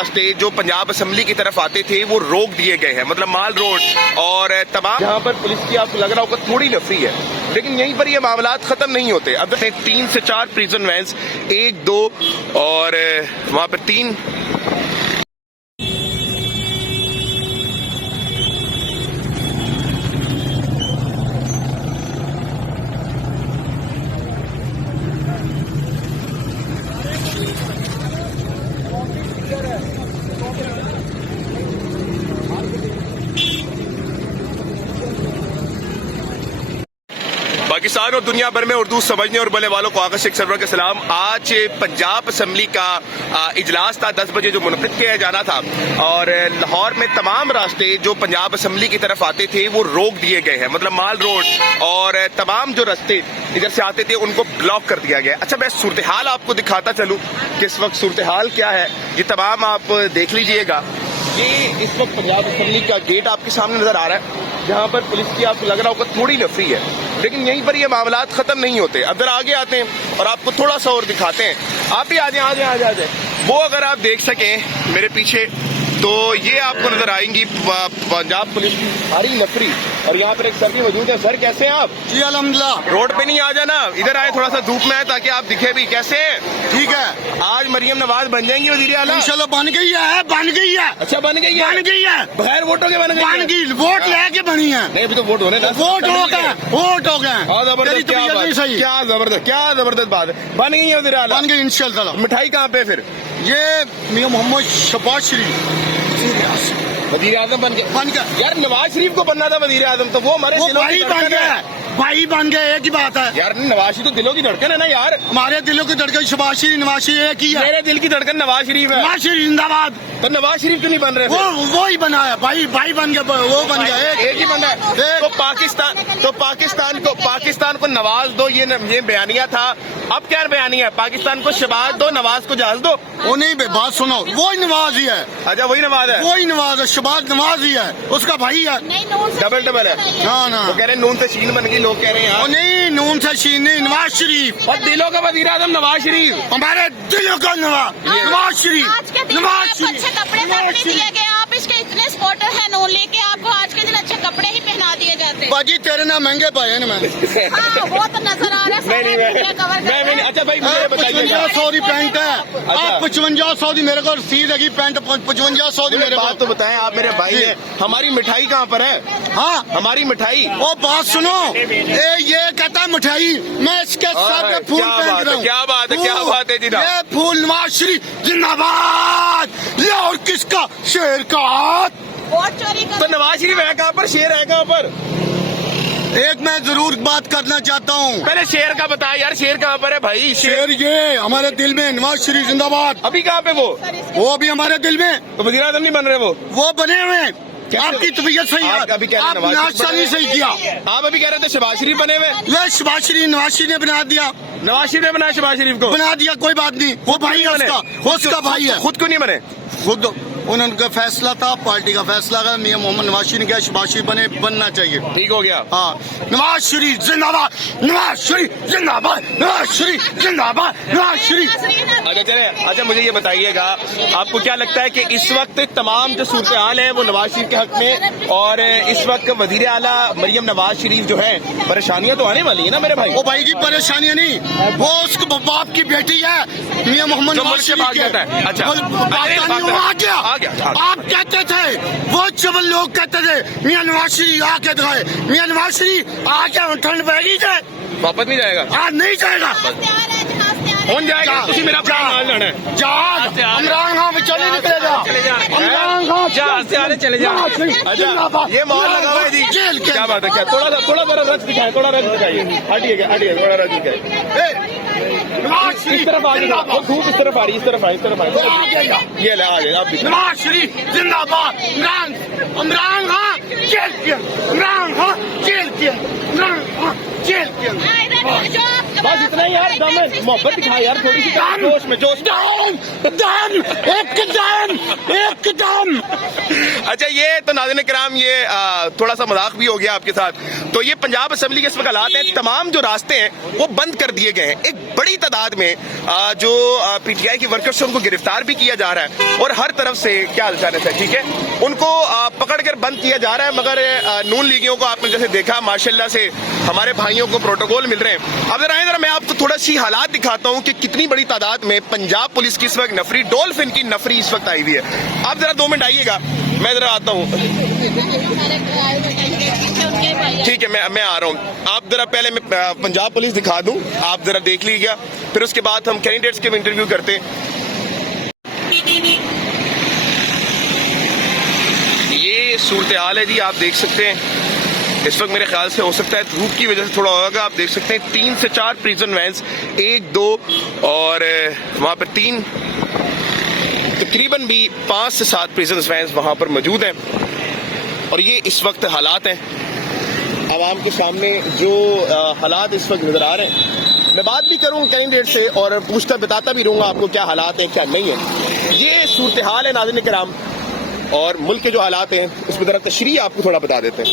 रास्ते जो पंजाब असेंबली की तरफ आते थे वो रोक दिए गए हैं, मतलब माल रोड और तमाम यहाँ पर पुलिस की आपको लग रहा होगा थोड़ी नफरी है, लेकिन यहीं पर ये मामलात खत्म नहीं होते। अब 3 से 4 प्रिजन वैन्स, 1, 2 और वहाँ पर 3। पाकिस्तान और दुनिया भर में उर्दू समझने और बोलने वालों को आकाश सरवर का सलाम। आज पंजाब असेंबली का इजलास था, 10 बजे जो मुनक़िद किया जाना था, और लाहौर में तमाम रास्ते जो पंजाब असेंबली की तरफ आते थे वो रोक दिए गए हैं, मतलब माल रोड और तमाम जो रास्ते इधर से आते थे उनको ब्लॉक कर दिया गया। अच्छा, मैं सूरत हाल आपको दिखाता चलूँ कि इस वक्त सूरत हाल क्या है, ये तमाम आप देख लीजिएगा। ये इस वक्त पंजाब असेंबली का गेट आपके सामने नजर आ रहा है, जहाँ पर पुलिस की आपको लग रहा होगा थोड़ी नफरी है, लेकिन यहीं पर ये मामलात खत्म नहीं होते। अब जरा आगे आते हैं और आपको थोड़ा सा और दिखाते हैं। आप भी आ जाए। वो अगर आप देख सकें मेरे पीछे, तो ये आपको नजर आएंगी पंजाब पुलिस की भारी नफरी, और यहाँ पर एक सर भी मौजूद है। सर कैसे हैं आप? जी अल्हम्दुलिल्लाह। रोड पे नहीं आ जाना, इधर आए, थोड़ा सा धूप में है ताकि आप दिखे भी। कैसे हैं? ठीक है। आज मरियम नवाज बन जाएंगी वजीर आला? इंशाल्लाह बन गई है। अच्छा, बन गई है। बगैर वोटों के बन गई? वोट लेके बनी है। नहीं, अभी तो वोट होने, वोट हो गए। क्या जबरदस्त बात है, बन गई है वजीर आला। बन गई इंशाल्लाह। मिठाई कहाँ पे फिर? ये मियां मोहम्मद शहबाज शरीफ वजीर आजम बन गया यार। नवाज शरीफ को बनना था वजीर आजम, तो वो हमारे दिलों की धड़कन है। भाई बन गए, एक ही बात है यार। नवाज शरीफ तो दिलों की धड़कन है ना यार। हमारे दिलों की धड़कन शहबाज शरीफ, नवाज शरीफ एक ही है। मेरे दिल की धड़कन नवाज शरीफ है। नवाज शरीफ जिंदाबाद। तो नवाज शरीफ क्यों नहीं बन रहे? वो ही बना है। भाई बन गया, वो बन गया, एक ही बंदा है। तो पाकिस्तान को नवाज दो, ये बयानिया था। अब क्या बयानिया है? पाकिस्तान को शहबाज दो, नवाज को जहाज दो। वो नहीं, बात सुनो, वो ही नवाज ही है। अच्छा, वही नवाज है। वही नवाज है, शहबाज नवाज ही है, उसका भाई है। डबल है। ना वो कह रहे हैं नून से शीन बन गई, लोग कह रहे हैं। नहीं, नून से शीन नहीं, नवाज शरीफ। और दिलों का वजीर आजम नवाज शरीफ, हमारे दिलों का नवाज शरीफ। अच्छे कपड़े तक दिए गए, आप इसके इतने सपोर्टर हैं नून लेके, आपको आज के दिन अच्छे कपड़े ही पहना दिए जाते हैं। बाजी तेरे ना महंगे पाए ना मैंने। वो तो नजर आ रहा है। अच्छा भाई, मुझे बताइए, 5500 की पैंट है। आप 5500 की, मेरे को रसीद लगी पैंट 5500 की। मेरे बात तो बताएं, आप मेरे भाई हैं। हमारी मिठाई कहाँ पर है? हाँ, हमारी मिठाई। वो बात सुनो, ये कहता है मिठाई, मैं इसके साथ में फूल पहन रहा हूँ। क्या बात है जी? ये फूल नवाज शरीफ जिंदाबाद। ये और किसका? शेर का हाथ। वोट चोरी तो नवाज शरीफ है कहाँ पर, शेर है कहाँ पर? एक मैं जरूर बात करना चाहता हूँ। पहले शेर का बता यार, शेर कहाँ पर है भाई? शेर ये हमारे दिल में, नवाज शरीफ जिंदाबाद। अभी कहाँ पे वो अभी हमारे दिल में। तो वज़ीर आज़म नहीं बन रहे वो बने हुए हैं। आपकी तबीयत सही है, अभी कह रहे हैं नाश्ता नहीं सही किया। आप अभी कह रहे थे शहबाज शरीफ बने हुए। शहबाज शरीफ, नवाज शरीफ ने बना दिया। नवाज शरीफ ने बनाया शहबाज शरीफ को? बना दिया, कोई बात नहीं। वो भाई है उसका भाई है। खुद क्यों नहीं बने? खुद उनका फैसला था, पार्टी का फैसला था। मियां मोहम्मद नवाज शरीफ ने कहा शहबाज शरीफ बनना चाहिए। ठीक हो गया। हाँ, नवाज शरीफ जिंदाबाद, नवाज शरीफ जिंदाबाद, नवाज शरीफ जिंदाबाद, नवाज शरीफ। अच्छा चले, अच्छा मुझे ये बताइएगा, आपको क्या लगता है कि इस वक्त तमाम जो सूरत हाल है वो नवाज शरीफ के हक में, और इस वक्त वजीर आला मरियम नवाज शरीफ जो है, परेशानियां तो आने वाली है ना मेरे भाई? वो भाई की परेशानियां नहीं, वो उसके बाप की बेटी है मियां मोहम्मद नवाज शरीफ की। अच्छा, आप कहते थे, वो चवल लोग कहते थे मियां नवाज शरीफ आके दिखाए, मियां नवाज शरीफ आके ठंड पैगी जाए, वापस नहीं जाएगा। आज नहीं जाएगा। कौन जाएगा? तुसी मेरा माल लेना है। जहाज इमरान खान बेचारे निकलेगा। इमरान खान जहाज से आने चले जाओ। अच्छा, ये माल लगा हुआ है जी। क्या बात है? क्या थोड़ा रच दिखाए, थोड़ा रच दिखाइए। हटिए, थोड़ा रच दिखाइए। इस तरफ आ गई, धूप इस तरफ आ रही, इस तरफ आ, ये ले आ गए आप। नवाज शरीफ जिंदाबाद। इमरान खान जेल किया, इमरान खान जेल किया, इमरान खान जेल किया। बस इतना ही यार, दम है, मोहब्बत दिखा यार थोड़ी सी, जोश में जोश। एकदम। अच्छा, ये तो नाज़रीन किराम, ये थोड़ा सा मजाक भी हो गया आपके साथ। तो ये पंजाब असेंबली के इस वक्त हालात हैं, तमाम जो रास्ते हैं वो बंद कर दिए गए हैं। एक बड़ी तादाद में जो पीटीआई के वर्कर्स हैं उनको गिरफ्तार भी किया जा रहा है, और हर तरफ से क्या हालचाल है सर, ठीक है, उनको पकड़कर बंद किया जा रहा है। मगर नून लीगियों को आपने जैसे देखा, माशाल्लाह से हमारे भाइयों को प्रोटोकॉल मिल रहे हैं। अब जरा मैं आपको थोड़ा सी हालात दिखाता हूँ कि कितनी बड़ी तादाद में पंजाब पुलिस की इस वक्त नफरी, डॉल्फिन की नफरी इस वक्त आई हुई है। आप जरा 2 मिनट आइएगा, मैं जरा आता हूँ। ठीक है, मैं आ रहा हूँ। आप जरा पहले मैं पंजाब पुलिस दिखा दूं, आप जरा देख लीजिएगा, फिर उसके बाद हम कैंडिडेट्स के भी इंटरव्यू करते हैं। ये सूरत हाल है जी, आप देख सकते हैं। इस वक्त मेरे ख्याल से हो सकता है धूप की वजह से थोड़ा होगा। आप देख सकते हैं 3 से 4 प्रिजन वैन्स, 1, 2 और वहाँ पर 3, तकरीबन भी 5 से 7 प्रिजन वैन्स वहाँ पर मौजूद हैं। और ये इस वक्त हालात हैं आवाम के सामने, जो हालात इस वक्त नजर आ रहे हैं। मैं बात भी करूँ कैंडिडेट से और बताता भी रहूँगा आपको क्या हालात हैं क्या नहीं है। ये सूरत हाल है नाज़रीन किराम, और मुल्क के जो हालात हैं उसमें जरा तशरीह आपको थोड़ा बता देते हैं।